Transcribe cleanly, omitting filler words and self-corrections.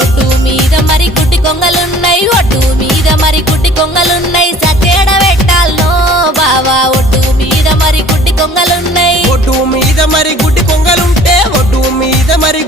ఒడ్డు మీద మరి గుడ్డి కొంగలున్నాయి ఒడ్డు మీద మరి గుడ్డి కొంగలున్నాయి సచేడ పెట్టాలనో బావా ఒడ్డు మీద మరి గుడ్డి కొంగలున్నాయి ఒడ్డు మీద మరి గుడ్డి కొంగలుంటే ఒడ్డు మీద మరి